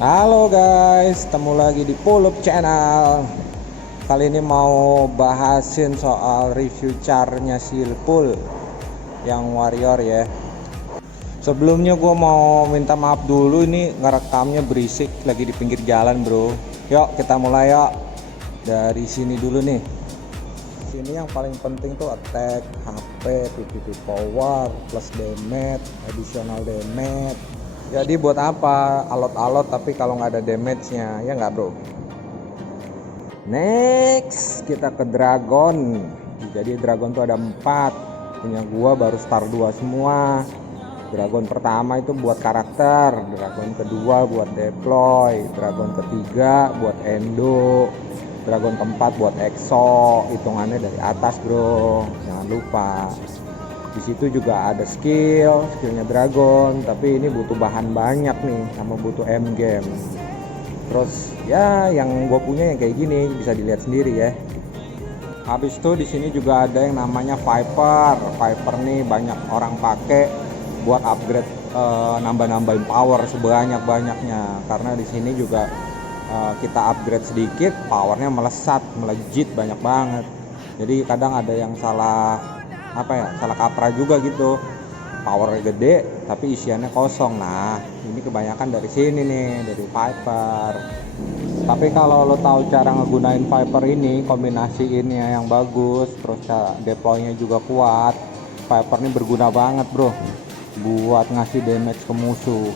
Halo guys, ketemu lagi di Pulup Channel. Kali ini mau bahasin soal review charnya Silpool yang Warrior ya. Sebelumnya gue mau minta maaf dulu, ini ngerekamnya berisik lagi di pinggir jalan bro. Yuk kita mulai yuk. Dari sini dulu nih. Sini yang paling penting tuh attack, HP, PvP power, plus damage, additional damage. Jadi buat apa alot-alot tapi kalau nggak ada damage-nya, ya nggak bro? Next kita ke Dragon. Jadi Dragon tuh ada 4. Punya gua baru star 2 semua. Dragon pertama itu buat karakter, Dragon kedua buat deploy, Dragon ketiga buat endo, Dragon keempat buat exo. Hitungannya dari atas bro, jangan lupa. Di situ juga ada skillnya Dragon, tapi ini butuh bahan banyak nih, sama butuh M game. Terus ya yang gue punya yang kayak gini bisa dilihat sendiri ya. Habis itu di sini juga ada yang namanya Viper. Viper nih banyak orang pakai buat upgrade, nambah-nambahin power sebanyak-banyaknya. Karena di sini juga kita upgrade sedikit, powernya melejit banyak banget. Jadi kadang ada yang salah kaprah juga gitu, power gede tapi isiannya kosong. Nah ini kebanyakan dari sini nih, dari Viper. Tapi kalau lo tahu cara ngegunain Viper ini, kombinasiinnya yang bagus, terus deploynya juga kuat, Viper ini berguna banget bro buat ngasih damage ke musuh.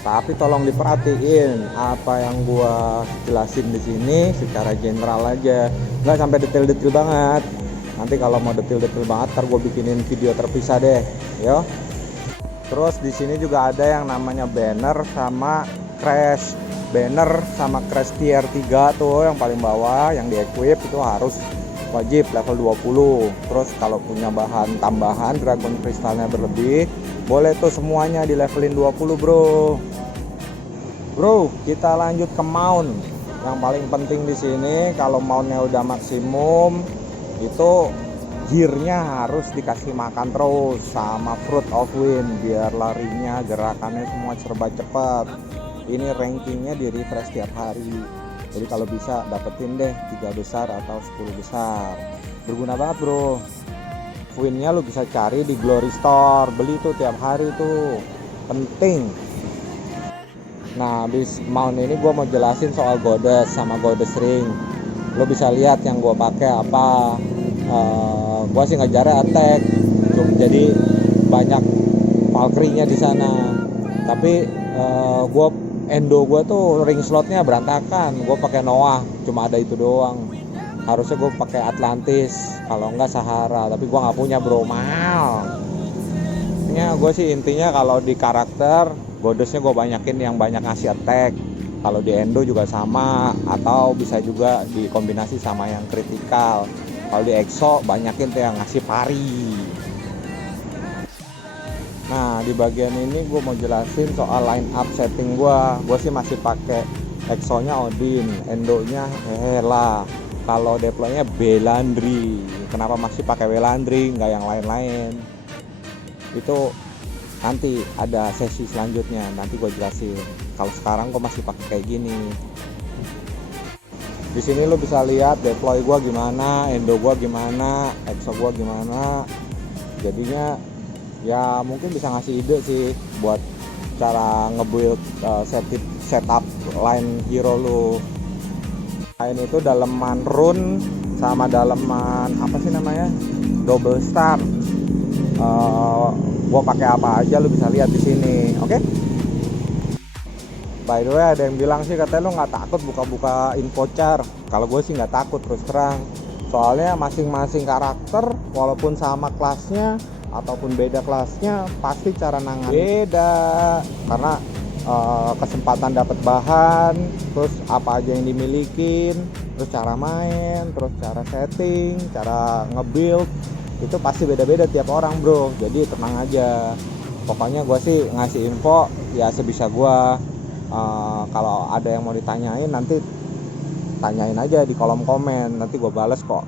Tapi tolong diperhatiin apa yang gua jelasin di sini secara general aja, nggak sampai detail-detail banget. Nanti kalau mau detail-detail banget, ntar gue bikinin video terpisah deh, yo. Terus di sini juga ada yang namanya banner sama crash. Banner sama crash tier 3 tuh yang paling bawah, yang di equip itu harus wajib level 20. Terus kalau punya bahan tambahan dragon kristalnya berlebih, boleh tuh semuanya di levelin 20 bro. Bro, kita lanjut ke mount. Yang paling penting di sini kalau mountnya udah maksimum, itu gearnya harus dikasih makan terus sama fruit of wind biar larinya, gerakannya semua serba cepat. Ini rankingnya di refresh tiap hari, jadi kalau bisa dapetin deh 3 besar atau 10 besar. Berguna banget bro. Windnya lu bisa cari di Glory Store, beli tuh tiap hari tuh, penting. Nah habis mount ini gue mau jelasin soal goddess sama goddess ring. Lo bisa lihat yang gue pakai apa. Gue sih ngejarnya attack, jadi banyak Valkyrie-nya di sana. Tapi gue endo gue tuh ring slotnya berantakan. Gue pakai Noah, cuma ada itu doang. Harusnya gue pakai Atlantis, kalau enggak Sahara. Tapi gue nggak punya bro, mahal. Gue sih intinya kalau di karakter goddessnya gue banyakin yang banyak ngasih attack. Kalau di endo juga sama, atau bisa juga dikombinasi sama yang kritikal. Kalau di exo banyakin tuh yang ngasih pari. Nah di bagian ini gue mau jelasin soal line up setting gue. Gue sih masih pakai exonya Odin, endonya Hela. Kalau deploynya Belandri. Kenapa masih pakai Belandri nggak yang lain-lain? Itu nanti ada sesi selanjutnya, nanti gue jelasin. Kalau sekarang gue masih pakai kayak gini. Di sini lo bisa lihat deploy gue gimana, endo gue gimana, exo gue gimana. Jadinya ya mungkin bisa ngasih ide sih buat cara ngebuild setup line hero lo. Lain itu daleman rune sama daleman apa sih namanya, double star. Gue pakai apa aja lu bisa lihat di sini, oke? By the way ada yang bilang sih katanya lu nggak takut buka-buka info char. Kalau gue sih nggak takut terus terang. Soalnya masing-masing karakter walaupun sama kelasnya ataupun beda kelasnya pasti cara nangan beda. Karena kesempatan dapat bahan, terus apa aja yang dimilikin, terus cara main, terus cara setting, cara nge-build itu pasti beda-beda tiap orang bro. Jadi tenang aja. Pokoknya gue sih ngasih info ya sebisa gue. Kalau ada yang mau ditanyain nanti tanyain aja di kolom komen, nanti gue bales kok.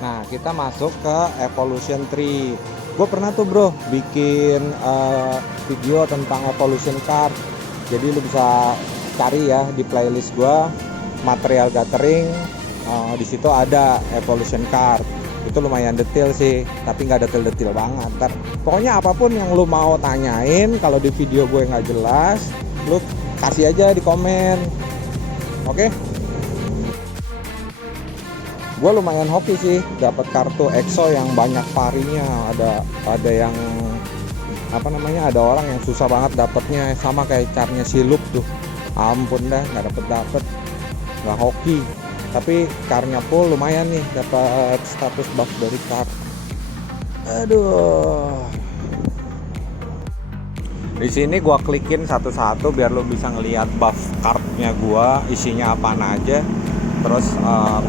Nah, kita masuk ke Evolution Tree. Gue pernah tuh bro bikin video tentang Evolution Card. Jadi lu bisa cari ya di playlist gue, material gathering. Di situ ada Evolution Card. Itu lumayan detail sih, tapi nggak detail-detail banget. Pokoknya apapun yang lu mau tanyain, kalau di video gue nggak jelas, lu kasih aja di komen. Oke? Gue lumayan hoki sih dapat kartu EXO yang banyak varinya. Ada yang apa namanya, ada orang yang susah banget dapatnya, sama kayak carnya si Luke tuh. Ampun dah, nggak dapet, nggak hoki. Tapi karnya full lumayan nih, dapat status buff dari card. Aduh. Di sini gua klikin satu-satu biar lo bisa ngelihat buff cardnya gua isinya apaan aja. Terus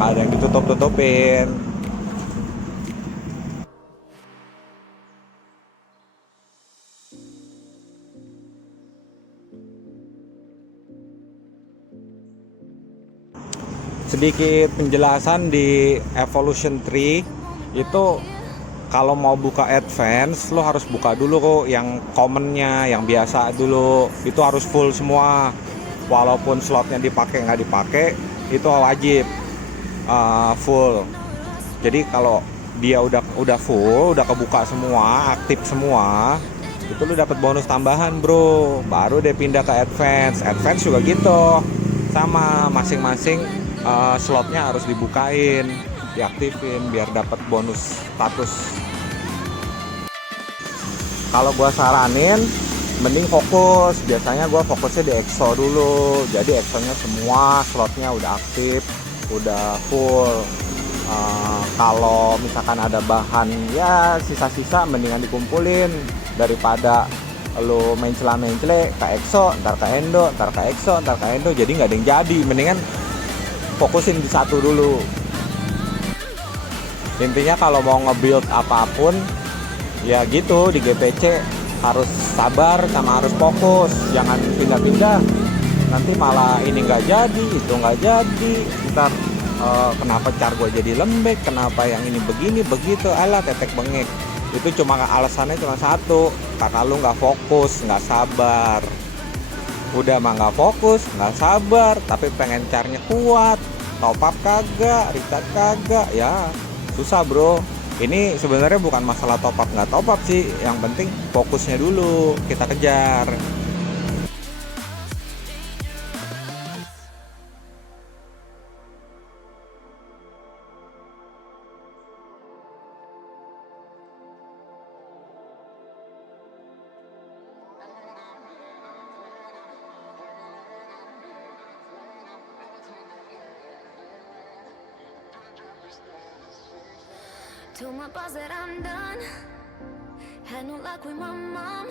ada yang ditutup-tutupin. Sedikit penjelasan di Evolution Tree itu, kalau mau buka advance lo harus buka dulu kok yang commonnya, yang biasa dulu. Itu harus full semua, walaupun slotnya dipakai nggak dipakai itu wajib full. Jadi kalau dia udah full, udah kebuka semua, aktif semua, itu lo dapat bonus tambahan bro. Baru deh pindah ke advance. Advance juga gitu, sama masing-masing slotnya harus dibukain, diaktifin biar dapat bonus status. Kalau gua saranin mending fokus. Biasanya gua fokusnya di EXO dulu. Jadi EXO-nya semua slotnya udah aktif, udah full. Kalau misalkan ada bahan ya sisa-sisa, mendingan dikumpulin daripada lo mencela-mencele ke EXO, ntar ke Endo, ntar ke EXO, ntar ke Endo, jadi nggak ada yang jadi. Mendingan fokusin di satu dulu. Intinya kalau mau nge-build apapun ya gitu, di GPC harus sabar sama harus fokus, jangan pindah-pindah. Nanti malah ini nggak jadi, itu nggak jadi. Ntar kenapa car gue jadi lembek, kenapa yang ini begini begitu, alah tetek bengek. Itu cuma alasannya cuma satu, karena lu nggak fokus, nggak sabar. Udah mah nggak fokus, nggak sabar, tapi pengen carnya kuat, top up kagak, restart kagak, ya susah bro. Ini sebenarnya bukan masalah top up nggak top up sih, yang penting fokusnya dulu kita kejar. Told my boss that I'm done. Had no luck with my mom.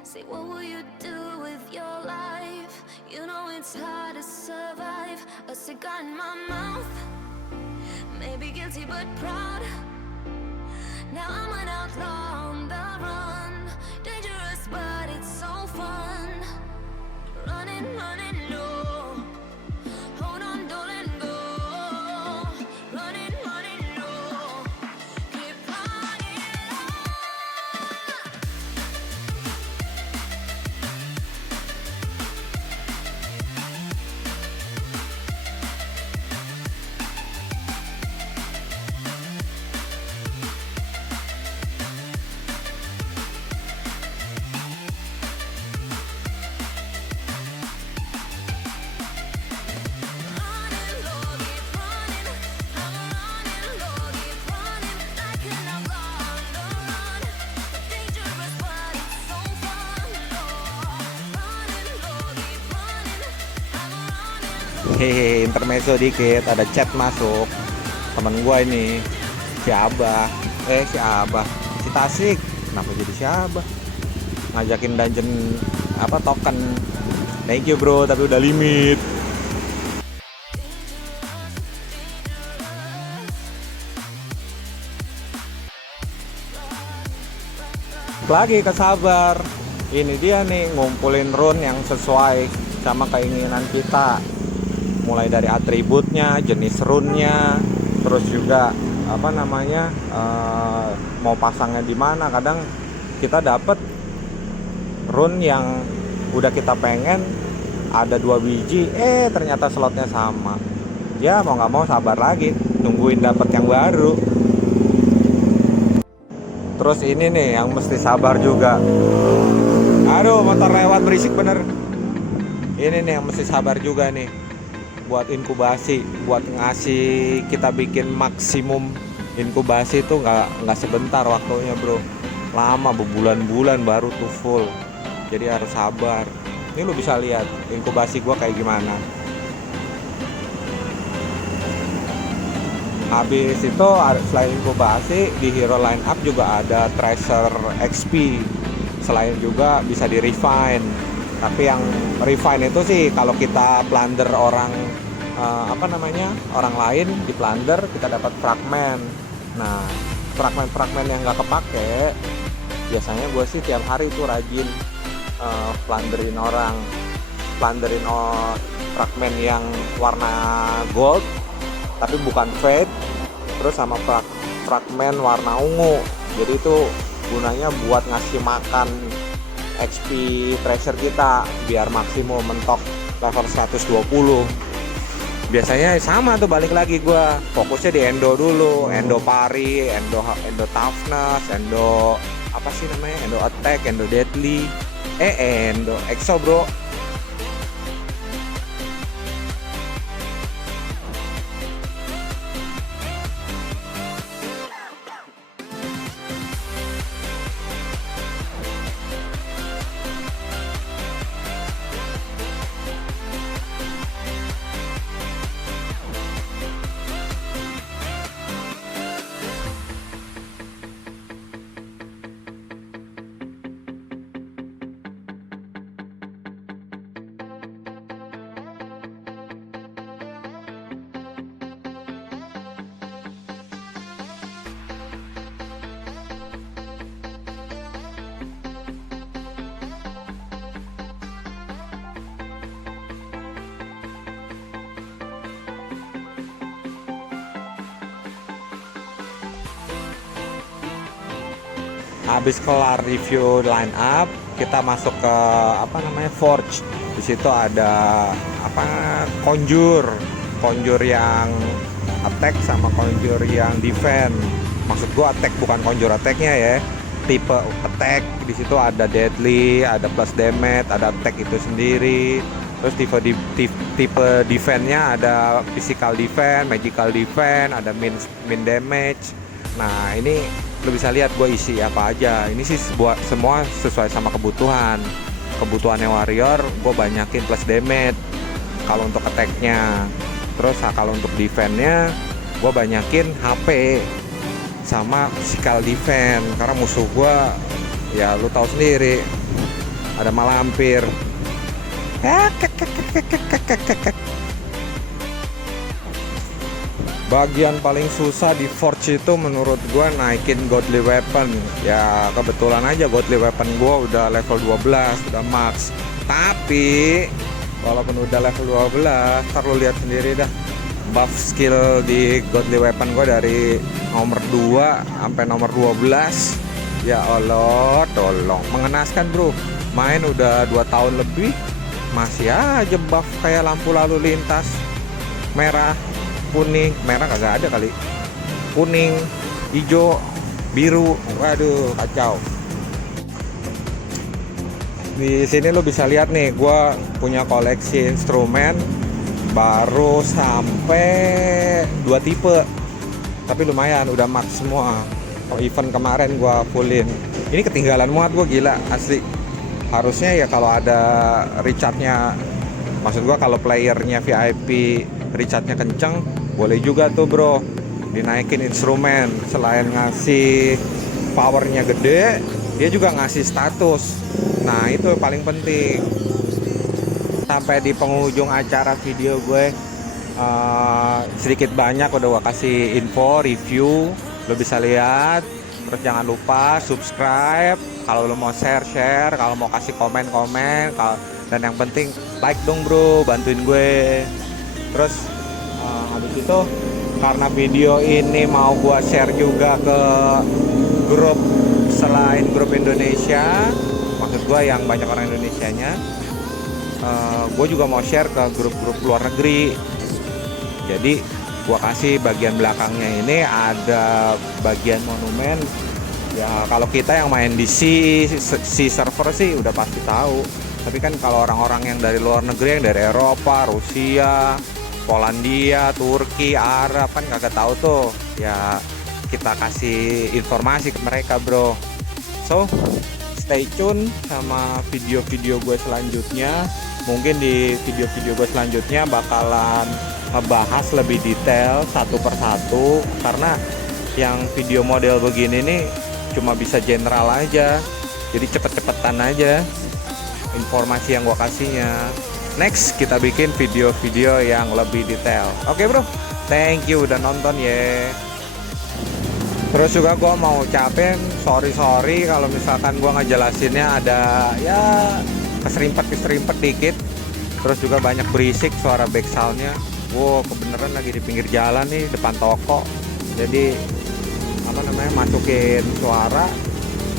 Say, what will you do with your life? You know it's hard to survive. A cigar in my mouth. Maybe guilty but proud. Now I'm an outlaw on the run. Dangerous but it's so fun. Running, running low. Hold on, don't let go. Running, running low. Keep running low. Running low, keep running. I'm running low, keep running. Like an outlaw on the run. Dangerous but it's so fun. Running low, keep running. I'm running. Hehe, intermezzo dikit, ada chat masuk temen gua ini, si Abah. Si Tasik. Kenapa jadi si Abah? Ngajakin dungeon apa token. Thank you bro, tapi udah limit. Lagi kesabar. Ini dia nih, ngumpulin rune yang sesuai sama keinginan kita. Mulai dari atributnya, jenis rune-nya, terus juga apa namanya mau pasangnya di mana. Kadang kita dapet run yang udah kita pengen ada 2 biji, ternyata slotnya sama. Ya mau nggak mau sabar lagi, nungguin dapet yang baru. Terus ini nih yang mesti sabar juga. Aduh, motor lewat berisik bener. Ini nih yang mesti sabar juga nih, buat inkubasi, buat ngasih kita bikin maksimum inkubasi itu nggak sebentar waktunya bro, lama berbulan-bulan baru tuh full. Jadi harus sabar. Ini lo bisa lihat inkubasi gua kayak gimana. Habis itu selain inkubasi di Hero Lineup juga ada Tracer XP. Selain juga bisa di refine. Tapi yang refine itu sih kalau kita plunder orang orang lain di plunder, kita dapat fragment. Nah, fragment yang nggak kepake biasanya gue sih tiap hari itu rajin plunderin fragmen yang warna gold tapi bukan fade, terus sama fragmen warna ungu. Jadi itu gunanya buat ngasih makan XP Tracer kita biar maksimum mentok level 120. Biasanya sama tuh, balik lagi gue fokusnya di endo dulu, endo pari, endo toughness, endo apa sih namanya, endo attack, endo deadly, endo exo bro. Habis kelar review line up, kita masuk ke Forge. Di situ ada conjure yang attack sama conjure yang defense. Maksud gua attack bukan conjure attacknya ya, tipe attack. Di situ ada deadly, ada plus damage, ada attack itu sendiri. Terus tipe defense-nya ada physical defense, magical defense, ada min damage. Nah ini lo bisa lihat gue isi apa aja. Ini sih semua sesuai sama kebutuhannya warrior. Gue banyakin plus damage kalau untuk attack-nya. Terus kalau untuk defense-nya gue banyakin HP sama physical defense, karena musuh gue ya lu tahu sendiri, ada malampir. Bagian paling susah di Forge itu menurut gue naikin godly weapon. Ya kebetulan aja godly weapon gue udah level 12, udah max. Tapi walaupun udah level 12, ntar lu lihat sendiri dah buff skill di godly weapon gue dari nomor 2 sampai nomor 12. Ya Allah, tolong mengenaskan bro. Main udah 2 tahun lebih, masih aja buff kayak lampu lalu lintas. Merah, kuning, merah kagak ada kali, kuning, hijau, biru, waduh kacau. Di sini lo bisa lihat nih, gue punya koleksi instrumen baru sampai 2 tipe, tapi lumayan udah max semua. Event kemarin gue fullin, ini ketinggalan muat gue, gila asli. Harusnya ya kalau ada recharge-nya, maksud gue kalau playernya VIP recharge-nya kenceng, boleh juga tuh bro dinaikin instrumen. Selain ngasih powernya gede, dia juga ngasih status. Nah itu paling penting. Sampai di penghujung acara video gue, sedikit banyak udah gue kasih info review, lo bisa lihat. Terus jangan lupa subscribe, kalau lo mau share, kalau mau kasih komen, dan yang penting like dong bro, bantuin gue. Terus habis itu karena video ini mau gua share juga ke grup selain grup Indonesia, maksud gua yang banyak orang Indonesianya. Gue juga mau share ke grup-grup luar negeri. Jadi gua kasih bagian belakangnya ini ada bagian monumen. Ya kalau kita yang main di C server sih udah pasti tahu. Tapi kan kalau orang-orang yang dari luar negeri, yang dari Eropa, Rusia, Polandia, Turki, Arab kan kagak tahu tuh. Ya kita kasih informasi ke mereka, bro. So stay tune sama video-video gue selanjutnya. Mungkin di video-video gue selanjutnya bakalan ngebahas lebih detail satu persatu, karena yang video model begini nih cuma bisa general aja, jadi cepet-cepetan aja informasi yang gue kasihnya. Next kita bikin video-video yang lebih detail. Oke bro, thank you udah nonton ya. Terus juga gue mau ucapin sorry kalau misalkan gue ngejelasinnya ada ya keserimpet dikit. Terus juga banyak berisik suara back soundnya. Wow, kebeneran lagi di pinggir jalan nih depan toko. Jadi masukin suara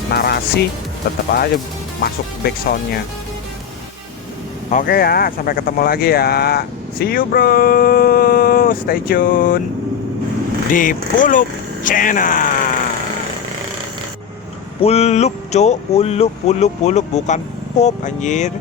narasi tetap aja masuk back soundnya. Oke ya, sampai ketemu lagi ya. See you bro. Stay tune di Pulup Channel. Pulup cok, pulup bukan pop anjir.